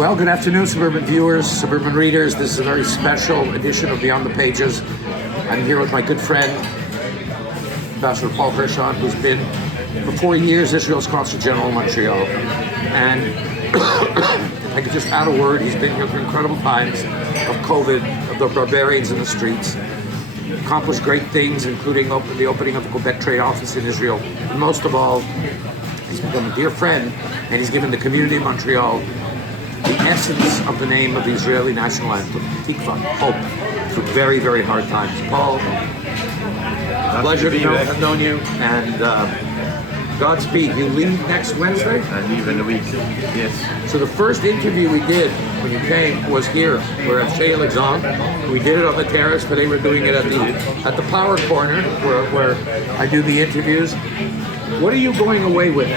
Well, good afternoon, Suburban viewers, Suburban readers. This is a very special edition of Beyond the Pages. I'm here with my good friend, Ambassador Amb.Hirschson, who's been for 4 years Israel's Consul-GENERAL in Montreal. And if I could just add a word, he's been here through incredible times of COVID, of the barbarians in the streets, accomplished great things, including the opening of the Quebec trade office in Israel. And most of all, he's become a dear friend, and he's given the community of Montreal the essence of the name of the Israeli national anthem, Tikva, hope, for very, very hard times. Paul, pleasure to have known you, and Godspeed. You leave next Wednesday? I leave in a week, yes. So the first interview we did when you came was here. We're at Chez Alexandre. We did it on the terrace, but they were doing it at the Power Corner, where I do the interviews. What are you going away with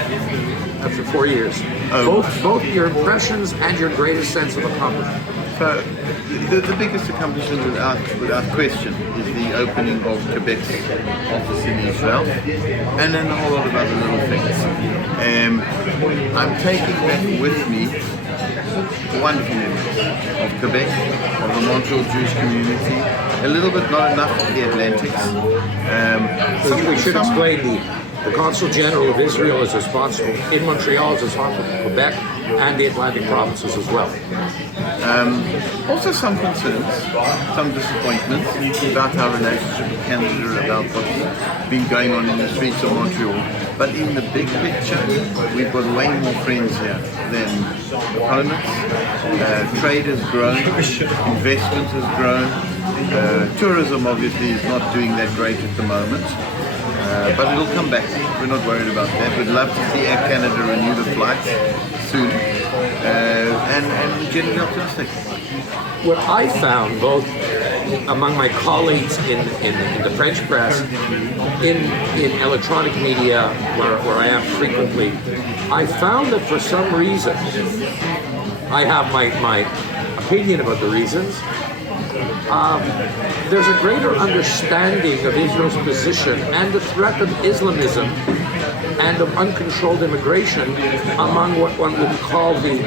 after 4 years? Both your impressions and your greatest sense of accomplishment. So, the biggest accomplishment without question is the opening of Quebec's office in Israel, and then a whole lot of other little things. I'm taking back with me wonderful memories of Quebec, of the Montreal Jewish community, a little bit, not enough of the Atlantics. So we should explain the Consul-General of Israel is responsible, in Montreal, is responsible for Quebec and the Atlantic provinces as well. Also some concerns, some disappointments about our relationship with Canada, about what's been going on in the streets of Montreal. But in the big picture, we've got way more friends here than opponents. Trade has grown, investment has grown. Tourism obviously is not doing that great at the moment. But it'll come back. We're not worried about that. We'd love to see Air Canada renew the flights soon. And we're generally optimistic. What I found, both among my colleagues in the French press, in electronic media, where I am frequently, I found that for some reason, I have my opinion about the reasons, there's a greater understanding of Israel's position and the threat of Islamism and of uncontrolled immigration among what one would call the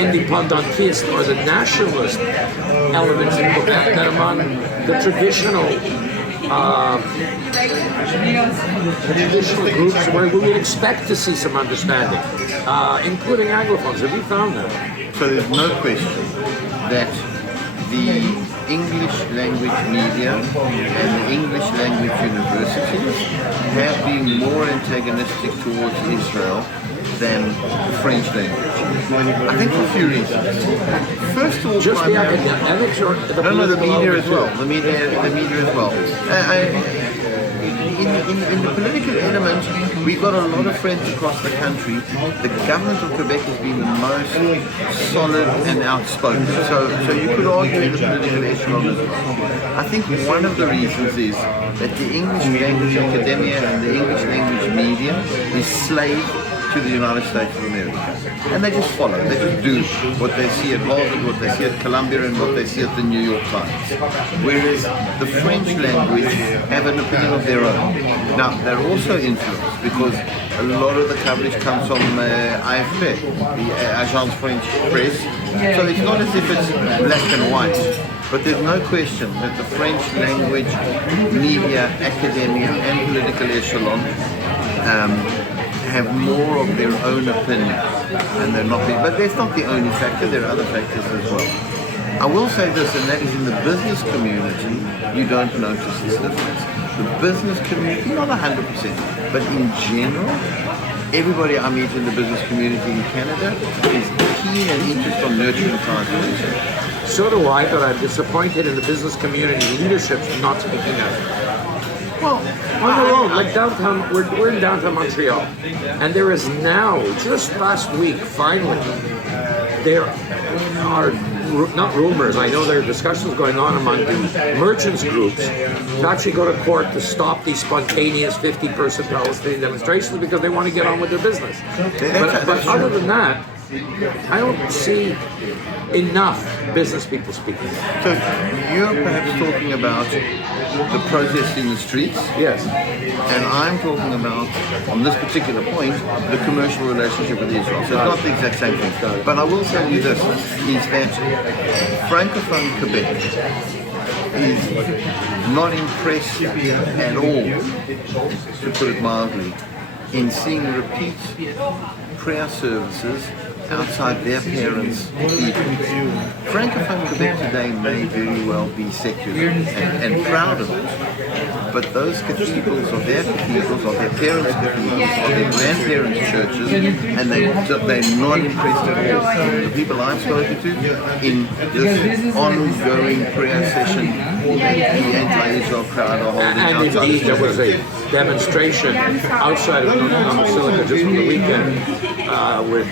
independentist or the nationalist elements in Quebec than among the traditional groups where we would expect to see some understanding, including Anglophones. Have you found that? So there's no question that the English language media and the English language universities have been more antagonistic towards Israel than the French language. I think for a few reasons. First of all, just the academics or the media as well. The media as well. In the political element, we've got a lot of friends across the country. The government of Quebec has been the most solid and outspoken. So you could argue the political echelon as well. I think one of the reasons is that the English language academia and the English language media is slave to the United States of America. And they just follow, they just do what they see at Harvard, what they see at Columbia, and what they see at the New York Times. Whereas the French language have an opinion of their own. Now, they're also influenced because a lot of the coverage comes from AFP, the Agence French Press. So it's not as if it's black and white. But there's no question that the French language media, academia, and political echelon have more of their own opinion, and they're not. But that's not the only factor. There are other factors as well. I will say this, and that is in the business community, you don't notice this difference. The business community, not 100%, but in general, everybody I meet in the business community in Canada is keen and interested on nurturing ties with Israel. So do I, but I'm disappointed in the business community leadership not speaking out. Well, on the road, like downtown, we're in downtown Montreal, and there is now, just last week, finally, there are, not rumors, I know there are discussions going on among the merchants groups to actually go to court to stop these spontaneous 50-person Palestinian demonstrations because they want to get on with their business. But other than that, I don't see enough business people speaking. So you're perhaps talking about the protest in the streets, Yes. and I'm talking about, on this particular point, the commercial relationship with Israel. So it's not the exact same thing. But I will tell you this, is that Francophone Quebec is not impressed at all, to put it mildly, in seeing repeat prayer services outside their parents' evenings. Francophone Quebec today may very well be secular and proud of it, but those cathedrals are their cathedrals, are their parents' cathedrals, are their grandparents' churches, and they're not impressed at all. The people I've spoken to in this ongoing prayer session, the anti-Israel crowd are holding And outside. indeed, there was a demonstration outside of the Basilica just on the weekend with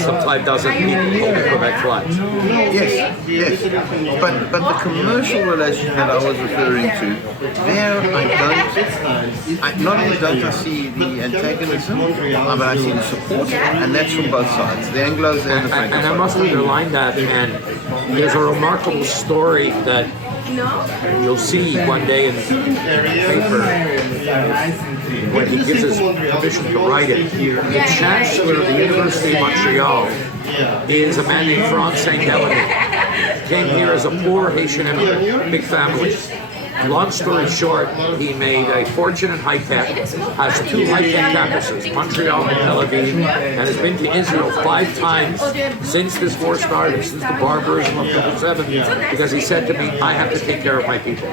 some 5,000 people holding Quebec flags. Yes, yes. But the commercial relation that I was referring to, there not only don't I see the antagonism, but I see the support, and that's from both sides, the Anglos and the Francophones. And I must underline that, and there's a remarkable story that you'll see one day in the paper when he gives his permission to write it. The Chancellor of the University of Montreal is a man named Franz Saint-Denis. Came here as a poor Haitian immigrant, big family. Long story short, he made a fortune in high-tech, has 2 high-tech campuses, Montreal and Tel Aviv, and has been to Israel 5 times since this war started, since the barbarism of 1957, because he said to me, I have to take care of my people.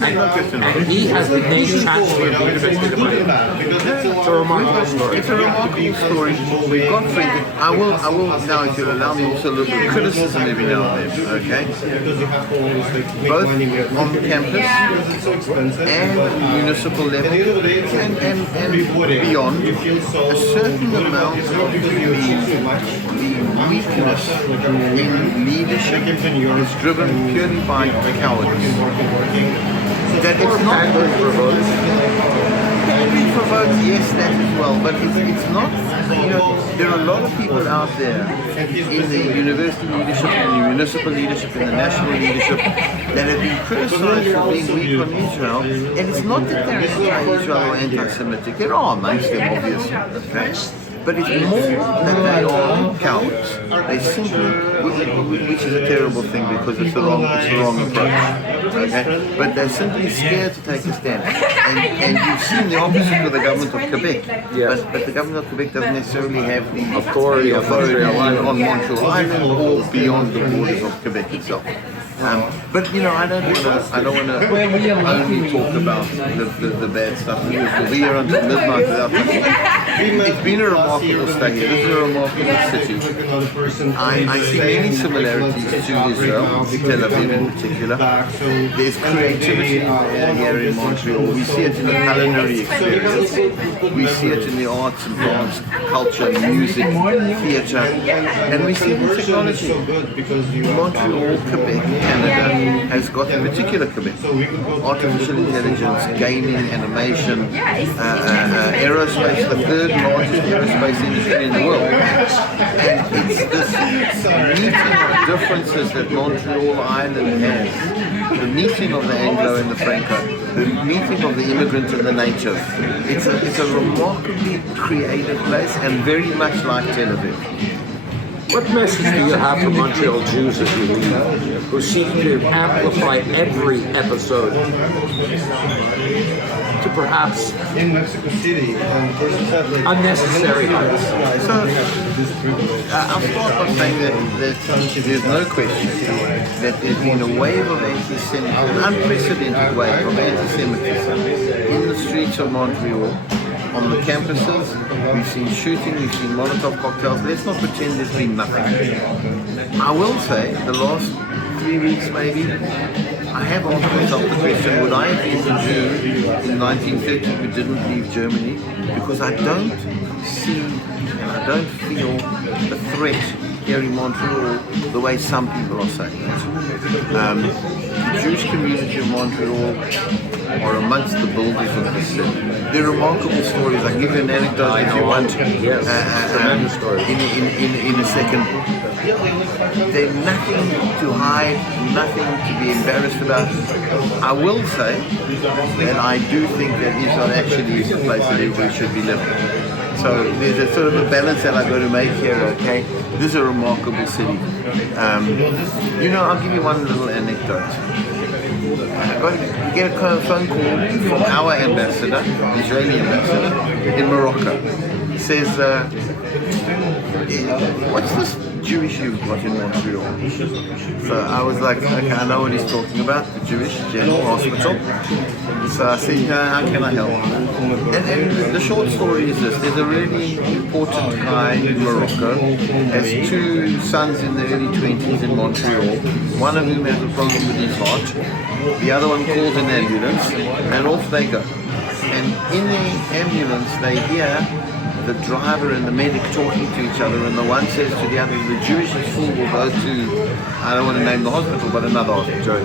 And he has been named Chancellor of the University of Montreal. It's a remarkable story. It's a remarkable story. We've got Frank. I will now, if you'll allow me, also a little bit of criticism every now and then, okay? Both on campus and municipal level and beyond, a certain amount of the weakness in leadership is driven purely by cowardice. That it's not And provoked. can be provoked, yes, that as well, but it's not, there are a lot of people out there in the university leadership, in the municipal leadership, in the national leadership that have been criticized for being weak on Israel, and it's not that they're anti-Israel or anti-Semitic, there are amongst them, obviously, okay? But it's more that they are cowards. They simply, which is a terrible thing because it's the wrong approach. Okay? But they're simply scared to take a stand. And you've seen the opposite with the government of Quebec. Yes. But the government of Quebec doesn't necessarily have the Authority on Montreal Island or beyond the borders of Quebec itself. But I don't want to only talk about the bad stuff. We'll be here until midnight without talking. It's been a remarkable stay here. This is a remarkable city. I see many similarities to Israel, Tel Aviv in particular. There's creativity here in Montreal. We see it in the culinary experience. We see it in the arts and dance, culture, music, theatre, and we see it in technology. Montreal, Quebec, Canada has got, in particular Quebec, artificial intelligence, gaming, animation, aerospace, the 3rd largest aerospace industry in the world. And it's this meeting of differences that Montreal Island has, the meeting of the Anglo and the Franco, the meeting of the immigrant and the native. It's a remarkably creative place and very much like Tel Aviv. What message do you have for Montreal Jews as you leave, who seek to amplify every episode to perhaps unnecessary heights? So, I'll start by saying that there's no question that there's been a wave of anti-Semitism, an unprecedented wave of anti-Semitism in the streets of Montreal. On the campuses, we've seen shooting, we've seen Molotov cocktails. Let's not pretend there's been nothing. I will say, the last 3 weeks maybe, I have asked myself the question, would I have been a Jew in 1930 who didn't leave Germany? Because I don't see and I don't feel the threat here in Montreal the way some people are saying it. The Jewish community of Montreal are amongst the builders of the city. They're remarkable stories. I'll give you an anecdote if you want. Yes, tremendous story. In a second. There's nothing to hide, nothing to be embarrassed about. I will say that I do think that Israel actually is a place that everybody should be living. So there's a sort of a balance that I've got to make here, okay? This is a remarkable city. I'll give you one little anecdote. We get a phone call from our ambassador, Israeli ambassador, in Morocco. He says, what's this Jewish you've got in Montreal? So I was like, okay, I know what he's talking about, the Jewish General Hospital. So I said, how can I help? And the short story is this: there's a really important guy in Morocco, has two sons in the early 20s in Montreal, one of whom has a problem with his heart, the other one calls an ambulance, and off they go. And in the ambulance they hear the driver and the medic talking to each other, and the one says to the other, the Jewish school will go to, I don't want to name the hospital, but another hospital.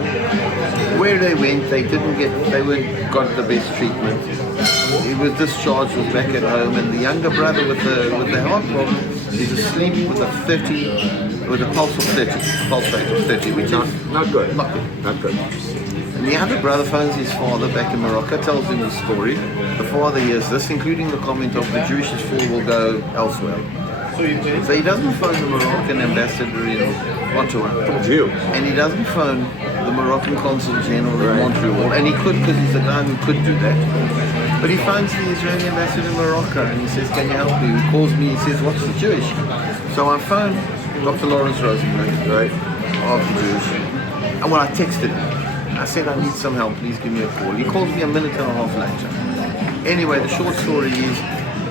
Where they went, they weren't got the best treatment. He was discharged, was back at home, and the younger brother with the heart problem is asleep with a pulse of 30, pulse rate of 30, which is Not good. not good. And the other brother phones his father back in Morocco, tells him his story. The father hears this, including the comment of the Jewish school will go elsewhere. So he doesn't phone the Moroccan ambassador in Ottawa. And he doesn't phone the Moroccan consul-general in Montreal. And he could, because he's a guy who could do that. But he phones the Israeli ambassador in Morocco and he says, can you help me? He calls me, he says, what's the Jewish? So I phoned Dr. Lawrence Rosenberg, of the Jewish. And when I texted him, I said, I need some help, please give me a call. He called me a minute and a half later. Anyway, the short story is,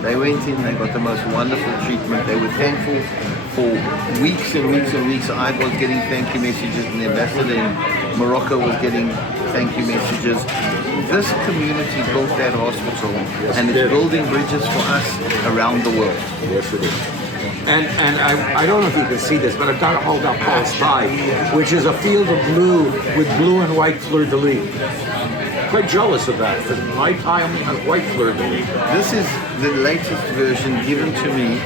they went in, they got the most wonderful treatment. They were thankful for weeks and weeks and weeks. I was getting thank you messages, and the ambassador in Morocco was getting thank you messages. This community built that hospital, and it's building bridges for us around the world. Yes, it is. And I don't know if you can see this, but I've got to hold up Paul's tie, which is a field of blue with blue and white fleur-de-lis. Quite jealous of that, because my tie only has white fleur-de-lis. This is the latest version given to me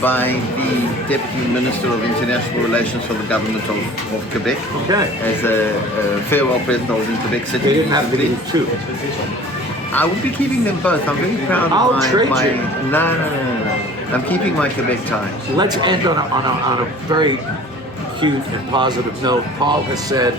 by the Deputy Minister of International Relations for the government of Quebec. Okay. As a farewell present, I was in Quebec City. They didn't have to be two. I would be keeping them both. I'm very proud I'll of trade my... you. No. I'm keeping my Quebec tie. Let's end on a very cute and positive note. Paul has said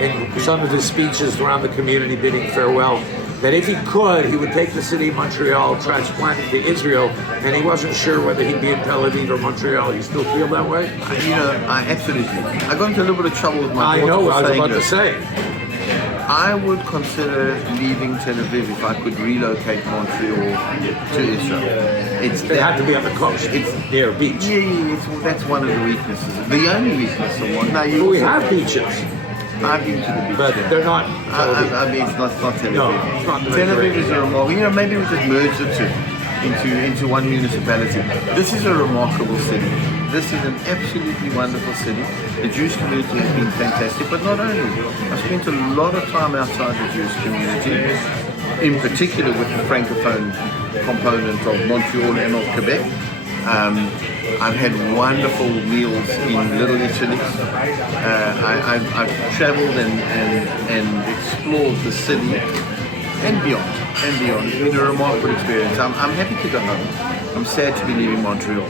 in some of his speeches around the community bidding farewell that if he could, he would take the city of Montreal, transplant it to Israel, and he wasn't sure whether he'd be in Tel Aviv or Montreal. You still feel that way? I absolutely. I got into a little bit of trouble with my I know what I was about this. to say. I would consider leaving Tel Aviv if I could relocate Montreal to Israel. They have to be on the coast. It's near a beach. Yeah, that's one of the weaknesses. The only weakness of one. But we have beaches. I've been to the beach. But they're not. I mean, it's not Tel Aviv. No, it's not Tel Aviv is a remarkable. Maybe we just merge the two into one municipality. This is a remarkable city. This is an absolutely wonderful city. The Jewish community has been fantastic, but not only. I've spent a lot of time outside the Jewish community, in particular with the Francophone component of Montreal and of Quebec. I've had wonderful meals in Little Italy. I've traveled and explored the city and beyond. It's been a remarkable experience. I'm happy to go home. I'm sad to be leaving Montreal.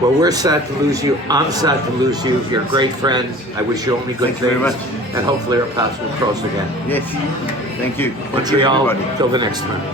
Well, we're sad to lose you. I'm sad to lose you. You're a great friend. I wish you only good Thank you very things. much. And hopefully our paths will cross again. Yes, thank you. Montreal, till the next time.